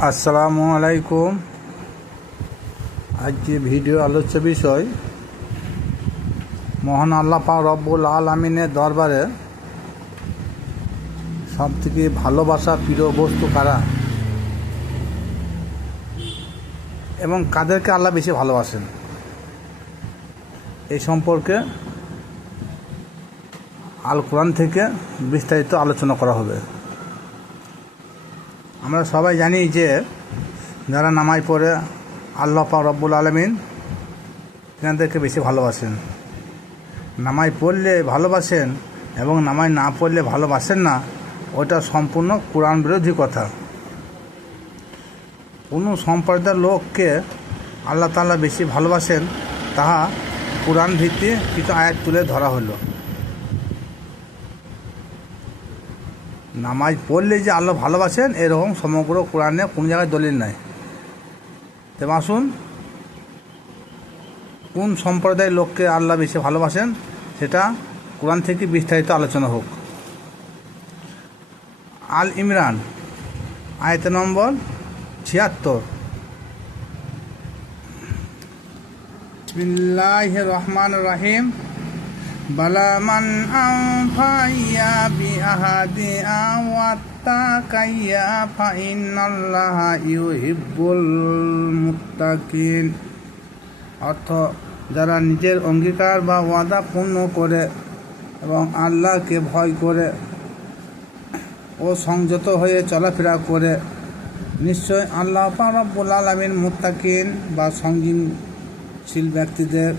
আসসালামু আলাইকুম। আজকে ভিডিও আলোচ্য বিষয় মহান আল্লাহ পাক রব্বুল আলামিনের দরবারে সবথেকে ভালোবাসা প্রিয় বস্তু কারা এবং কাদেরকে আল্লাহ বেশি ভালোবাসেন, এই সম্পর্কে আল কোরআন থেকে বিস্তারিত আলোচনা করা হবে। আমরা সবাই জানি যে যারা নামাজ পড়ে আল্লাহ পাক রব্বুল আলামিন তেনাদেরকে বেশি ভালোবাসেন। নামাজ পড়লে ভালোবাসেন এবং নামাজ না পড়লে ভালোবাসেন না, ওটা সম্পূর্ণ কোরআন বিরোধী কথা। কোনো সম্প্রদায়ের লোককে আল্লাহ তাআলা বেশি ভালোবাসেন তাহা কোরআন ভিত্তিক কিছু আয়াত তুলে ধরা হলো। নামাজ পড়লে যে আল্লাহ ভালোবাসেন এরকম সমগ্র কোরআনে কোনো জায়গায় দলিল নাই। তবে আসুন, কোন সম্প্রদায়ের লোককে আল্লাহ বেশি ভালোবাসেন সেটা কোরআন থেকে বিস্তারিত আলোচনা হোক। আল ইমরান আয়াত নম্বর ৭৬। বিসমিল্লাহির রহমানির রহিম। বালা মান আনফাইয়া বিআহাদি ওয়াত্তাকাইয়া ফাইনাল্লাহা ইউহিব্বুল মুত্তাকিন। অর্থ, যারা নিজের অঙ্গীকার বা ওয়াদা পূর্ণ করে এবং আল্লাহকে ভয় করে ও সংযত হয়ে চলাফেরা করে, নিশ্চয় আল্লাহ পাক রব্বুল আলামিন মুত্তাকিন বা সংযমশীল ব্যক্তিদের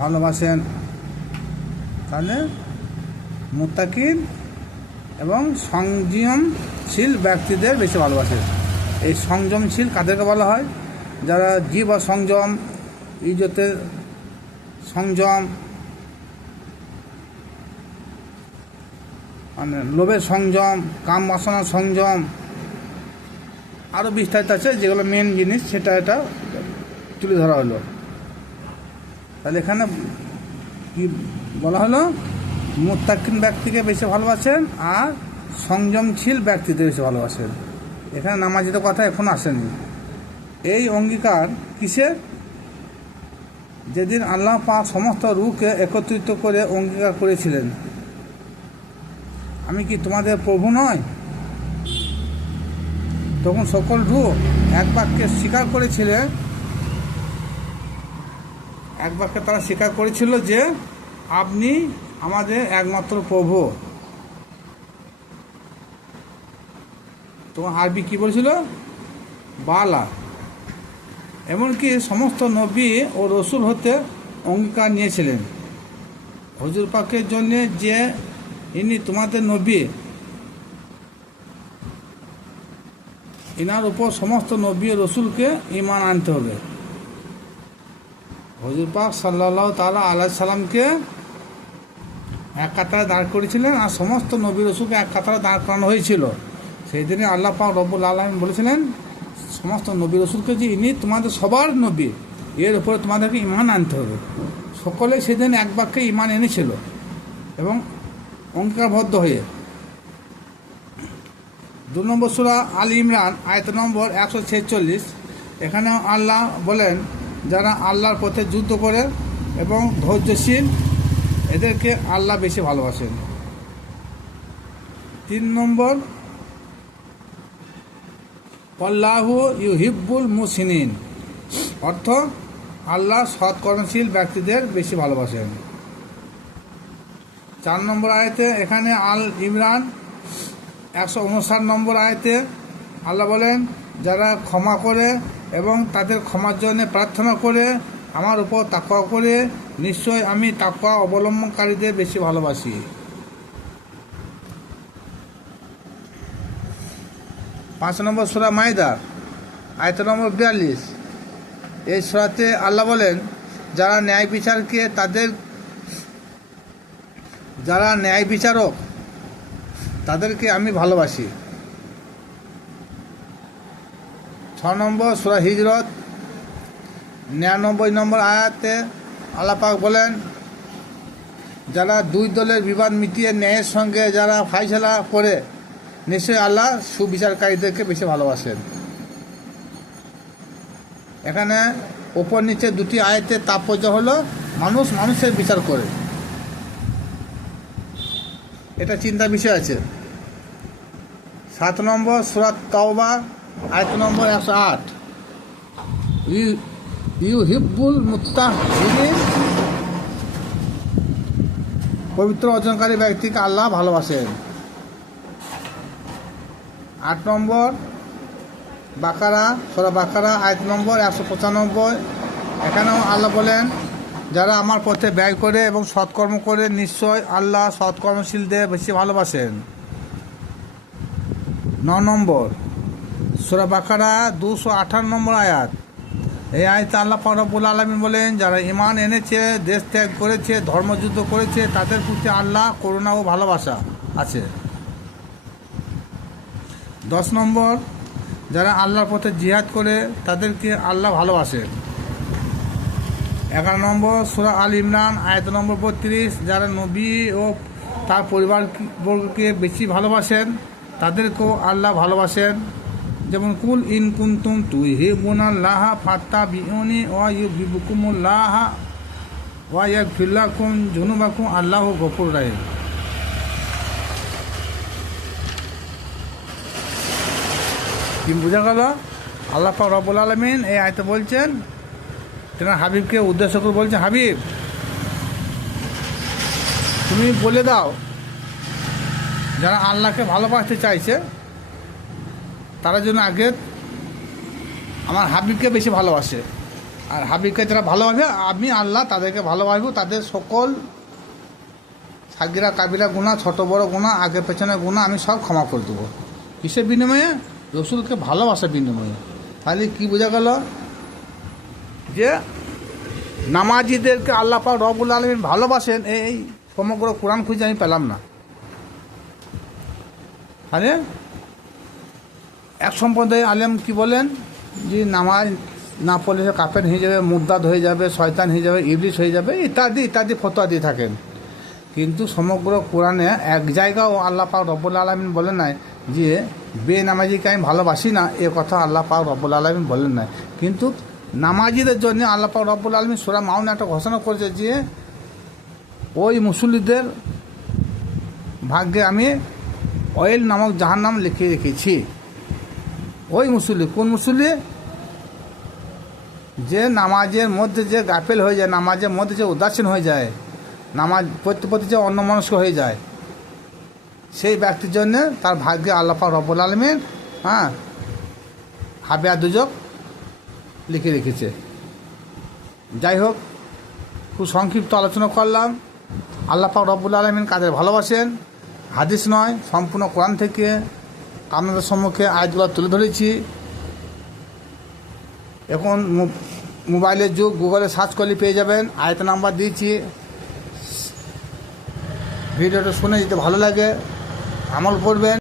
ভালোবাসেন। তাহলে মুত্তাকিন এবং সংযমশীল ব্যক্তিদের বেশি ভালোবাসেন। এই সংযমশীল কাদেরকে বলা হয়? যারা জীব সংযম, ইজ্জতের সংযম, মানে লোভের সংযম, কাম বাসনার সংযম, আরও বিস্তারিত আছে, যেগুলো মেন জিনিস সেটা এটা তুলে ধরা হলো। তাহলে এখানে কি বলা হলো? মুত্তাকিন ব্যক্তিকে বেশি ভালোবাসেন আর সংযমশীল ব্যক্তিদের বেশি ভালোবাসেন। এখানে নামাজিদের কথা এখন আসেনি। এই অঙ্গীকার কিসের? যেদিন আল্লাহ পাক সমস্ত রূহকে একত্রিত করে অঙ্গীকার করেছিলেন, আমি কি তোমাদের প্রভু নয়? তখন সকল রূহ এক বাক্যে স্বীকার করেছিলেন, এক বাক্যে তারা স্বীকার করেছিল যে আপনি আমাদের একমাত্র প্রভু। তোমার আরবি কি বলছিল? বালা। এমনকি সমস্ত নবী ও রসুল হতে অঙ্গীকার নিয়েছিলেন হুজুর পাকের জন্য যে ইনি তোমাদের নবী, ইনার উপর সমস্ত নবী ও রসুলকে ঈমান আনতে হবে। হুজুর পাক সাল্লাল্লাহু তাআলা আলাইহি সাল্লামকে এক কাতারে দাঁড় করেছিলেন আর সমস্ত নবী রসুলকে এক কাতারে দাঁড় করানো হয়েছিল। সেই দিনে আল্লাহ পাক রব্বুল আলামিন বলেছিলেন সমস্ত নবী রসুলকে যে ইনি তোমাদের সবার নবী, এর উপরে তোমাদেরকে ঈমান আনতে হবে। সকলে সেদিন এক বাক্যে ঈমান এনেছিল এবং অঙ্গীকারবদ্ধ হয়ে। ২ নম্বর সূরা আল ইমরান আয়াত নম্বর ১৪৬। এখানে আল্লাহ বলেন, যারা আল্লাহর পথে যুদ্ধ করে এবং ধৈর্যশীল, এদেরকে আল্লাহ বেশি ভালোবাসেন। ৩ নম্বর, আল্লাহু ইউহিব্বুল মুহসিনিন। অর্থ, আল্লাহ সৎকর্মশীল ব্যক্তিদের বেশি ভালোবাসেন। ৪ নম্বর আয়াতে এখানে আল ইমরান ১৫৯ নম্বর আয়াতে আল্লাহ বলেন, যারা ক্ষমা করে এবং তাদের ক্ষমার জন্য প্রার্থনা করে আমার উপর তাকওয়া করে, নিশ্চয় আমি তাকওয়া অবলম্বনকারীদের বেশি ভালোবাসি। ৫ নম্বর সূরা মাইদা আয়াত নম্বর ৪২। এই সূরাতে আল্লাহ বলেন, যারা ন্যায় বিচারক তাদেরকে আমি ভালোবাসি। ৬ নম্বর সূরা হিজরত ৯৯ নম্বর আয়াতে আল্লাহ পাক বলেন, যারা দুই দলের বিবাদ মিটিয়ে ন্যায়ের সঙ্গে যারা ফাইসালা করে, নিশ্চয়ই আল্লাহ সুবিচারকারীদেরকে বেশি ভালোবাসেন। এখানে ওপর নিচে দুটি আয়াতের তাৎপর্য হলো মানুষ মানুষের বিচার করে, এটা চিন্তার বিষয় আছে। 7 নম্বর সূরা তাওবা আয়াত নম্বর 108, ইউহিব্বুল মুত্তাহিরিন, পবিত্র অর্জনকারী ব্যক্তিকে আল্লাহ ভালোবাসেন। 8 নম্বর বাকারা, সূরা বাকারা আয়াত নম্বর 195, এখানেও আল্লাহ বলেন যারা আমার পথে ব্যয় করে এবং সৎকর্ম করে নিশ্চয় আল্লাহ সৎকর্মশীলদের বেশি ভালোবাসেন। 9 নম্বর সূরা বাকারা 258 নম্বর আয়াত, এই আয়াতে আল্লাহ পাক রব্বুল আলামিন বলেন যারা ঈমান এনেছে, দেশ ত্যাগ করেছে, ধর্মযুদ্ধ করেছে, তাদের প্রতি আল্লাহ করুণা ও ভালোবাসা আছে। 10 নম্বর যারা আল্লাহর পথে জিহাদ করে তাদেরকে আল্লাহ ভালোবাসেন। 11 নম্বর সূরা আল ইমরান আয়াত নম্বর 32, যারা নবী ও তার পরিবারবর্গকে বেশি ভালোবাসেন তাদেরকেও আল্লাহ ভালোবাসেন। যেমন কুল ইন কুনতুম তুহিব্বুনাল্লাহ ফাত্তাবিউনি ওয়া ইউহিব্বুকুমুল্লাহ ওয়া ইয়াগফির লাকুম যুনুবাকুম আল্লাহু গফুরুর রহিম। কি বোঝা গেল? আল্লাহ পাক রব্বুল আলামিন এই আয়াতে বলছেন, তেনার হাবিবকে উদ্দেশ্য করে বলছেন, হাবিব তুমি বলে দাও যারা আল্লাহকে ভালোবাসতে চাইছে তারা যেন আগে আমার হাবিবকে বেশি ভালোবাসে, আর হাবিবকে যারা ভালোবাসে আমি আল্লাহ তাদেরকে ভালোবাসবো, তাদের সকল সাগিরা কাবিরা গুনাহ, ছোট বড় গুনাহ, আগে পেছনে গুনাহ আমি সব ক্ষমা করে দেবো। কিসের বিনিময়ে? রসুলকে ভালোবাসার বিনিময়ে। তাহলে কি বোঝা গেল যে নামাজিদেরকে আল্লাহ পাক রব্বুল আলামিন ভালোবাসেন, এই সমগ্র কোরআন খুঁজে আমি পেলাম না। তাহলে এক সম্প্রদায় আলেম কি বলেন যে নামাজ না পড়লে সে কাফের হয়ে যাবে, মুরতাদ হয়ে যাবে, শয়তান হয়ে যাবে, ইবলিস হয়ে যাবে, ইত্যাদি ইত্যাদি ফতোয়া দিয়ে থাকেন। কিন্তু সমগ্র কোরআনে এক জায়গাও আল্লাহ পাক রব্বুল আলামিন বলেন নাই যে বেনামাজিকে আমি ভালোবাসি না, এ কথা আল্লাহ পাক রব্বুল আলামিন বলেন নাই। কিন্তু নামাজিদের জন্য আল্লাহ পাক রব্বুল আলামিন সূরা মাউনে একটা ঘোষণা করেছে যে ওই মুসল্লিদের ভাগ্যে আমি অয়েল নামক জাহান্নাম লিখিয়ে রেখেছি। ওই মুসল্লি, কোন মুসল্লি? যে নামাজের মধ্যে যে গাফেল হয়ে যায়, নামাজের মধ্যে যে উদাসীন হয়ে যায়, নামাজ পড়তে পড়তে যে অন্যমনস্ক হয়ে যায়, সেই ব্যক্তির জন্য তার ভাগ্যে আল্লাহ পাক রব্বুল আলামিন হাবিয়া দুজক লিখে রেখেছে। যাই হোক, খুব সংক্ষিপ্ত আলোচনা করলাম। আল্লাহ পাক রব্বুল আলামিন কাদের ভালোবাসেন, হাদিস নয়, সম্পূর্ণ কোরআন থেকে আপনাদের সম্মুখে আয়াতগুলো তুলে ধরেছি। এখন মোবাইলের যুগ, গুগলে সার্চ করলে পেয়ে যাবেন, আয়াত নাম্বার দিয়েছি। ভিডিওটা শুনে যদি ভালো লাগে আমল করবেন।